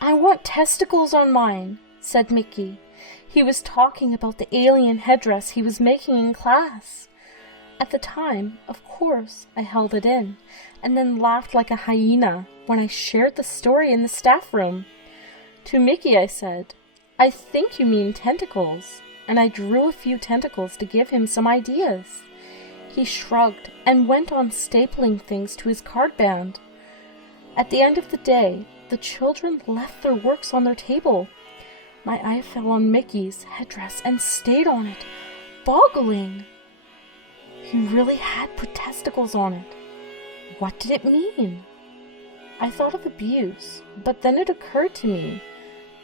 "I want testicles on mine," said Mickey. He was talking about the alien headdress he was making in class. At the time, of course, I held it in, and then laughed like a hyena when I shared the story in the staff room. To Mickey I said, "I think you mean tentacles," and I drew a few tentacles to give him some ideas. He shrugged and went on stapling things to his cardband. At the end of the day, the children left their works on their table. My eye fell on Mickey's headdress and stayed on it, boggling. He really had put testicles on it. What did it mean? I thought of abuse, but then it occurred to me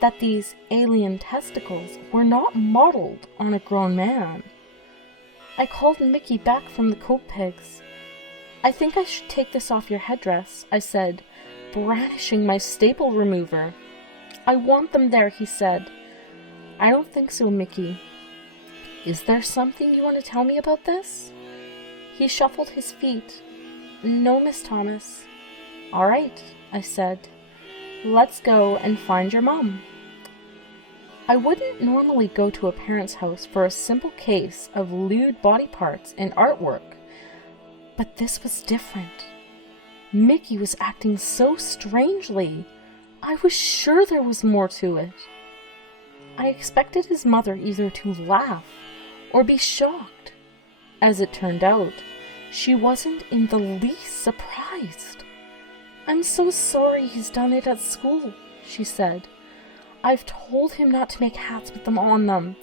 that these alien testicles were not modeled on a grown man. I called Mickey back from the coat pegs. "I think I should take this off your headdress," I said, brandishing my staple remover. "I want them there," he said. "I don't think so, Mickey. Is there something you want to tell me about this?" He shuffled his feet. "No, Miss Thomas." "All right," I said. "Let's go and find your mom." I wouldn't normally go to a parent's house for a simple case of lewd body parts and artwork, but this was different. Mickey was acting so strangely. I was sure there was more to it. I expected his mother either to laugh or be shocked. As it turned out, she wasn't in the least surprised. "I'm so sorry he's done it at school," she said. "I've told him not to make hats with them on them,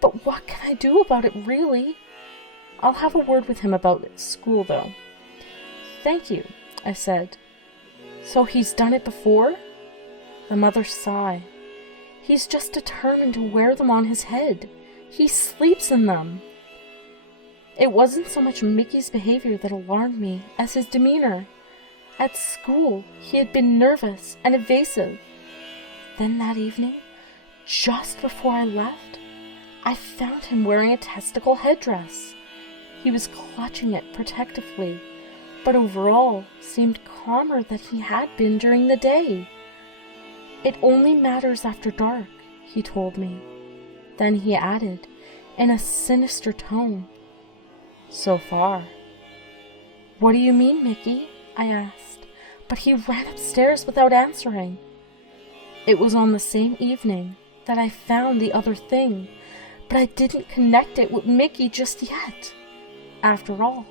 but what can I do about it, really? I'll have a word with him about it at school, though." "Thank you," I said. "So he's done it before?" The mother sighed. "He's just determined to wear them on his head. He sleeps in them." It wasn't so much Mickey's behavior that alarmed me as his demeanor. At school, he had been nervous and evasive. Then that evening, just before I left, I found him wearing a testicle headdress. He was clutching it protectively, but overall seemed calmer than he had been during the day. "It only matters after dark," he told me. Then he added, in a sinister tone, "So far." "What do you mean, Mickey?" I asked, but he ran upstairs without answering. It was on the same evening that I found the other thing, but I didn't connect it with Mickey just yet. After all,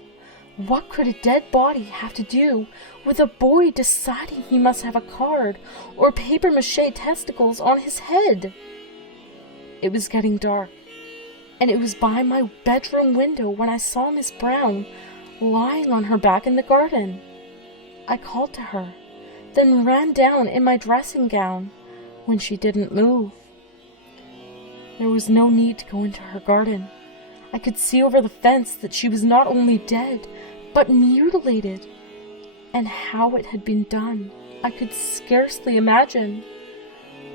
what could a dead body have to do with a boy deciding he must have a card or papier-mâché testicles on his head? It was getting dark, and it was by my bedroom window when I saw Miss Brown lying on her back in the garden. I called to her, then ran down in my dressing gown when she didn't move. There was no need to go into her garden. I could see over the fence that she was not only dead, but mutilated. And how it had been done, I could scarcely imagine.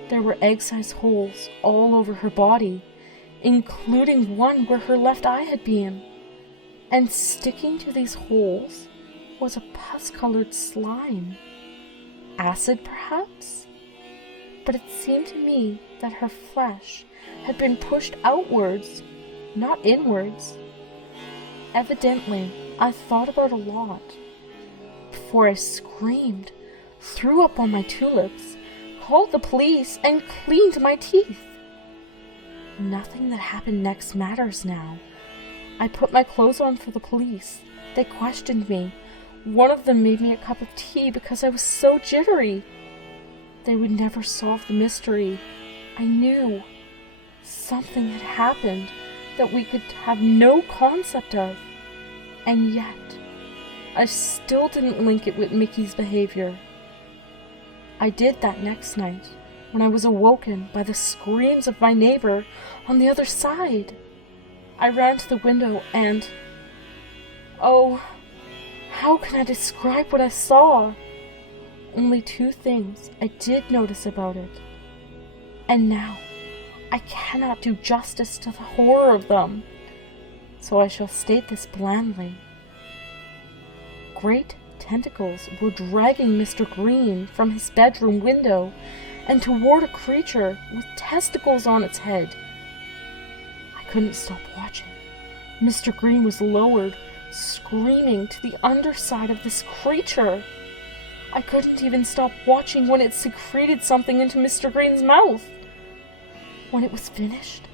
There were egg-sized holes all over her body, including one where her left eye had been. And sticking to these holes was a pus-colored slime. Acid, perhaps? But it seemed to me that her flesh had been pushed outwards, not inwards. Evidently, I thought about a lot before I screamed, threw up on my tulips, called the police, and cleaned my teeth. Nothing that happened next matters now. I put my clothes on for the police. They questioned me. One of them made me a cup of tea because I was so jittery. They would never solve the mystery. I knew something had happened that we could have no concept of. And yet, I still didn't link it with Mickey's behavior. I did that next night, when I was awoken by the screams of my neighbor on the other side. I ran to the window and... oh, how can I describe what I saw? Only two things I did notice about it. And now, I cannot do justice to the horror of them, so I shall state this blandly. Great tentacles were dragging Mr. Green from his bedroom window and toward a creature with testicles on its head. I couldn't stop watching. Mr. Green was lowered, screaming to the underside of this creature. I couldn't even stop watching when it secreted something into Mr. Green's mouth. When it was finished,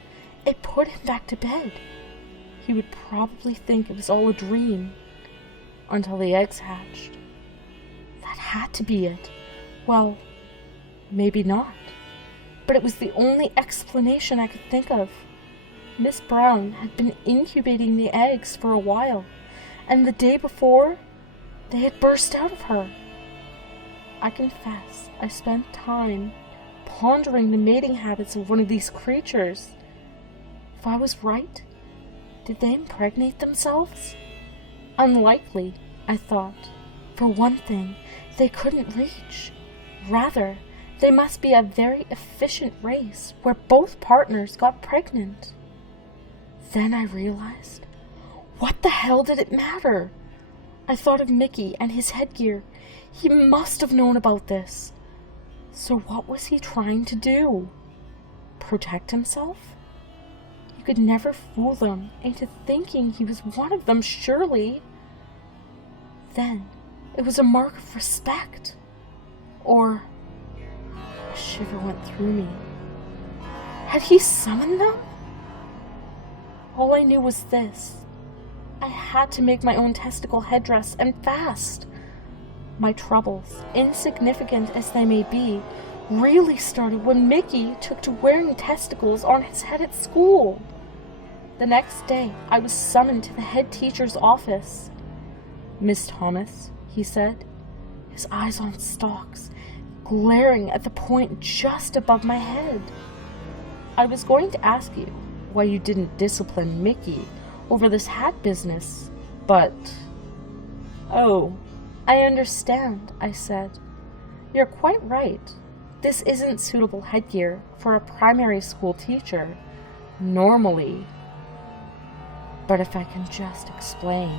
it put him back to bed. He would probably think it was all a dream, until the eggs hatched. That had to be it. Well, maybe not. But it was the only explanation I could think of. Miss Brown had been incubating the eggs for a while, and the day before, they had burst out of her. I confess I spent time pondering the mating habits of one of these creatures. If I was right, did they impregnate themselves? Unlikely, I thought. For one thing, they couldn't reach. Rather, they must be a very efficient race where both partners got pregnant. Then I realized, what the hell did it matter? I thought of Mickey and his headgear. He must have known about this. So what was he trying to do? Protect himself? You could never fool them into thinking he was one of them, surely. Then it was a mark of respect. Or a shiver went through me. Had he summoned them? All I knew was this. I had to make my own testicle headdress, and fast. My troubles, insignificant as they may be, really started when Mickey took to wearing testicles on his head at school. The next day, I was summoned to the head teacher's office. "Miss Thomas," he said, his eyes on stalks, glaring at the point just above my head. "I was going to ask you why you didn't discipline Mickey over this hat business, but—" "Oh, I understand," I said. "You're quite right. This isn't suitable headgear for a primary school teacher, normally. But if I can just explain."